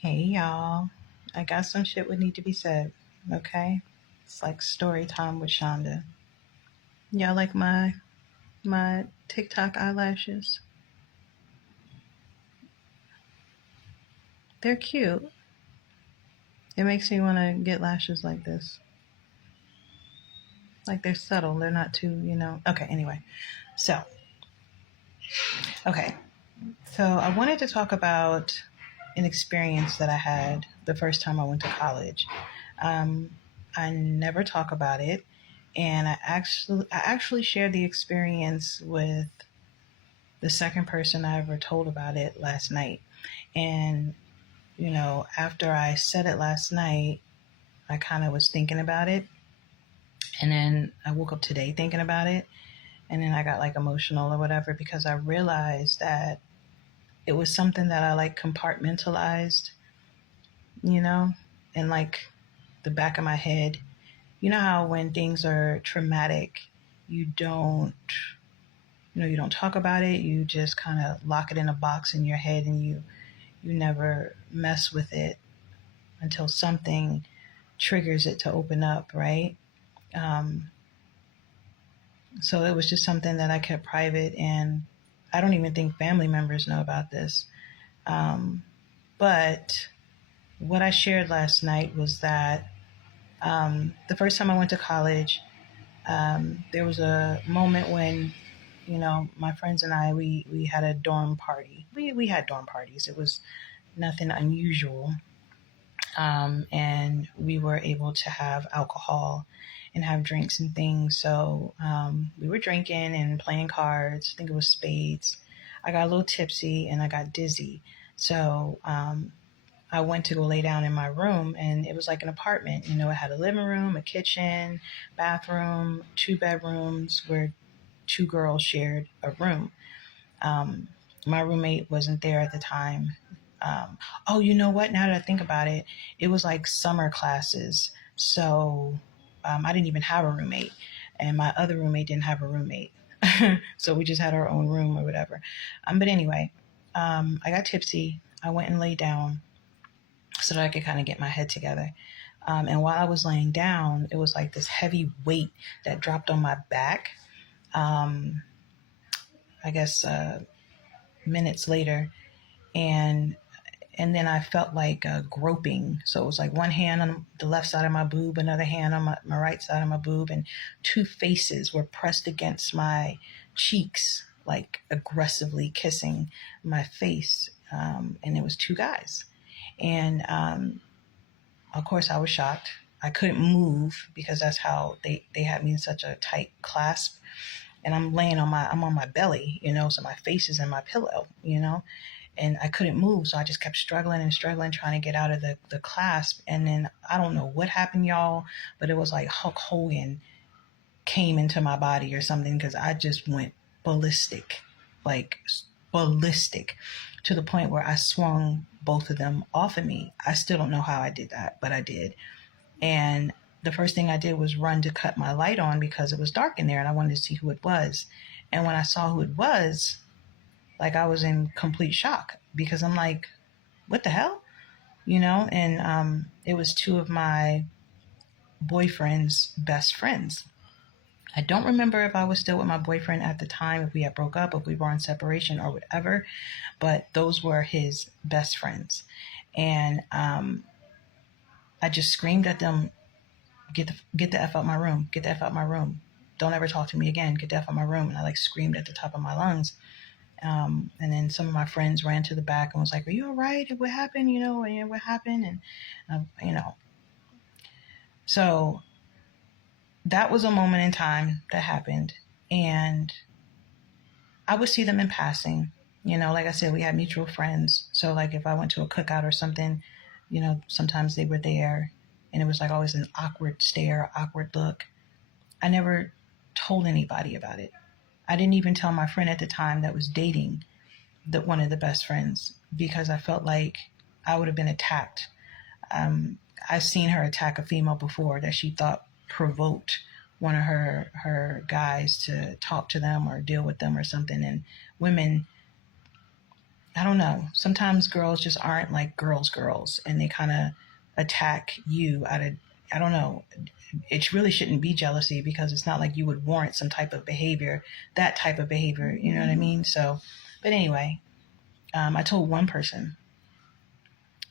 Hey y'all, I got some shit would need to be said, okay? It's like story time with Shanda. Y'all like my TikTok eyelashes? They're cute. It makes me want to get lashes like this. Like they're subtle, they're not too. Okay, anyway. So, okay. So I wanted to talk about an experience that I had the first time I went to college. Um, I never talk about it, and I actually shared the experience with the second person I ever told about it last night. And after I said it last night, I kind of was thinking about it, and then I woke up today thinking about it, and then I got like emotional or whatever because I realized that it was something that I like compartmentalized, you know, in like the back of my head. You know how when things are traumatic, you don't you don't talk about it, you just kind of lock it in a box in your head, and you never mess with it until something triggers it to open up, right? um, so it was just something that I kept private, and I don't even think family members know about this. But what I shared last night was that the first time I went to college, there was a moment when my friends and I, we had a dorm party. We had dorm parties. It was nothing unusual. And we were able to have alcohol and have drinks and things. So we were drinking and playing cards. I think it was spades. I got a little tipsy and I got dizzy. So I went to go lay down in my room, and it was like an apartment. It had a living room, a kitchen, bathroom, 2 bedrooms where 2 girls shared a room. Um, my roommate wasn't there at the time. Oh, you know what? Now that I think about it, it was like summer classes. So I didn't even have a roommate, and my other roommate didn't have a roommate. So we just had our own room or whatever. But anyway, I got tipsy. I went and laid down so that I could kind of get my head together. And while I was laying down, it was like this heavy weight that dropped on my back. Um, I guess minutes later, and then I felt like groping. So it was like one hand on the left side of my boob, another hand on my right side of my boob, and 2 faces were pressed against my cheeks, like aggressively kissing my face. And it was 2 guys. And of course, I was shocked. I couldn't move because that's how they had me in such a tight clasp. And I'm on my belly, so my face is in my pillow. And I couldn't move. So I just kept struggling and struggling, trying to get out of the clasp. And then I don't know what happened, y'all, but it was like Hulk Hogan came into my body or something, because I just went ballistic, like ballistic, to the point where I swung both of them off of me. I still don't know how I did that, but I did. And the first thing I did was run to cut my light on because it was dark in there and I wanted to see who it was. And when I saw who it was, like I was in complete shock because I'm like, what the hell? And it was 2 of my boyfriend's best friends. I don't remember if I was still with my boyfriend at the time, if we had broke up, if we were on separation or whatever, but those were his best friends. And I just screamed at them, get the F out my room, get the F out my room. Don't ever talk to me again, get the F out my room. And I like screamed at the top of my lungs. And then some of my friends ran to the back and was like, are you all right? What happened? What happened? And, so that was a moment in time that happened. And I would see them in passing. Like I said, we had mutual friends. So like if I went to a cookout or something, sometimes they were there, and it was like always an awkward stare, awkward look. I never told anybody about it. I didn't even tell my friend at the time that was dating one of the best friends, because I felt like I would have been attacked. I've seen her attack a female before that she thought provoked one of her guys to talk to them or deal with them or something. And women I don't know. Sometimes girls just aren't like girls, and they kind of attack you out of, I don't know. It really shouldn't be jealousy because it's not like you would warrant some type of behavior, that type of behavior. You know what I mean? So, but anyway, I told one person.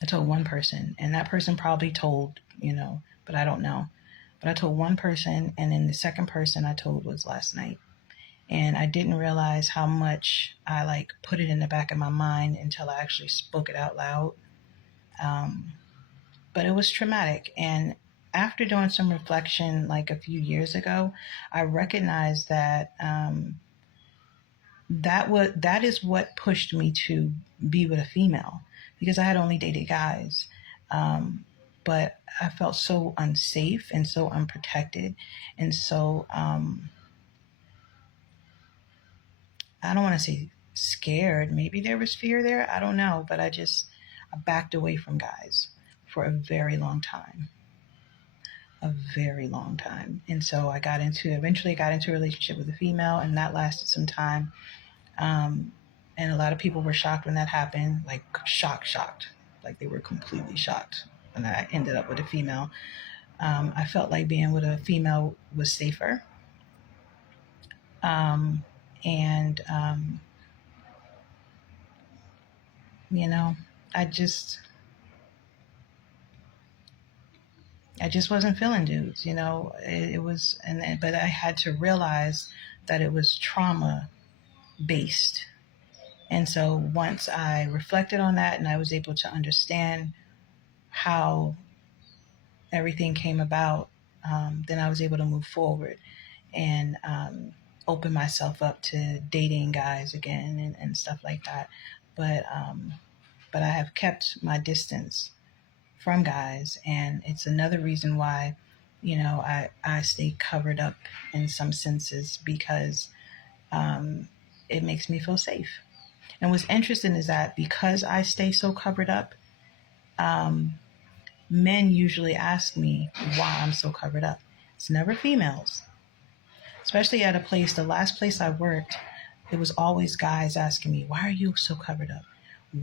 I told one person, and that person probably told, but I don't know. But I told one person, and then the second person I told was last night. And I didn't realize how much I like put it in the back of my mind until I actually spoke it out loud. But it was traumatic. And after doing some reflection like a few years ago, I recognized that that is what pushed me to be with a female, because I had only dated guys. But I felt so unsafe and so unprotected, and so I don't want to say scared. Maybe there was fear there. I don't know. But I backed away from guys for a very long time. A very long time. And so eventually got into a relationship with a female, and that lasted some time. And a lot of people were shocked when that happened, like shocked. Like they were completely shocked when I ended up with a female. I felt like being with a female was safer. And I just wasn't feeling dudes. It was, but I had to realize that it was trauma based. And so once I reflected on that and I was able to understand how everything came about, then I was able to move forward and open myself up to dating guys again and stuff like that. But I have kept my distance from guys, and it's another reason why, I stay covered up in some senses, because it makes me feel safe. And what's interesting is that because I stay so covered up, men usually ask me why I'm so covered up. It's never females, especially at the last place I worked. It was always guys asking me, why are you so covered up?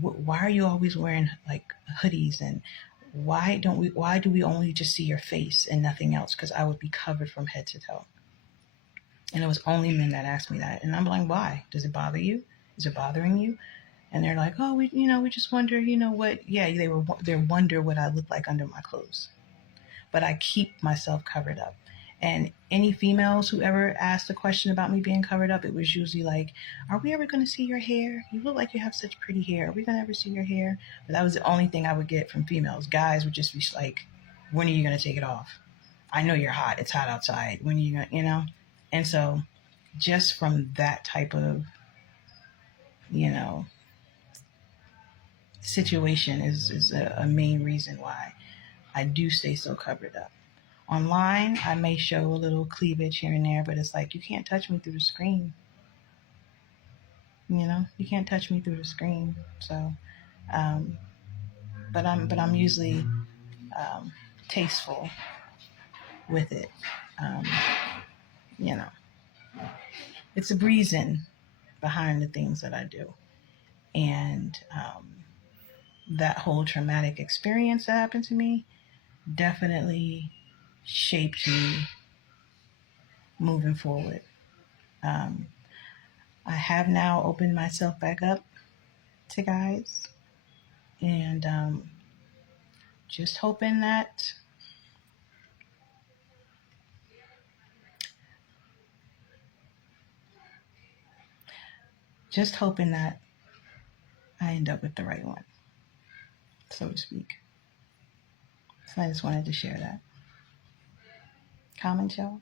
Why are you always wearing like hoodies? And why do we only just see your face and nothing else? Because I would be covered from head to toe. And it was only men that asked me that. And I'm like, why? Does it bother you? Is it bothering you? And they're like, oh, we just wonder, what? Yeah, they wonder what I look like under my clothes. But I keep myself covered up. And any females who ever asked a question about me being covered up, it was usually like, are we ever going to see your hair? You look like you have such pretty hair. Are we going to ever see your hair? But that was the only thing I would get from females. Guys would just be like, when are you going to take it off? I know you're hot. It's hot outside. When are you going to, And so just from that type of, situation is a main reason why I do stay so covered up. Online, I may show a little cleavage here and there, but it's like, you can't touch me through the screen. You can't touch me through the screen. So, but I'm usually tasteful with it. It's a reason behind the things that I do. And that whole traumatic experience that happened to me definitely shaped me moving forward. I have now opened myself back up to guys, and just hoping that I end up with the right one, so to speak. So I just wanted to share that. Comment, y'all.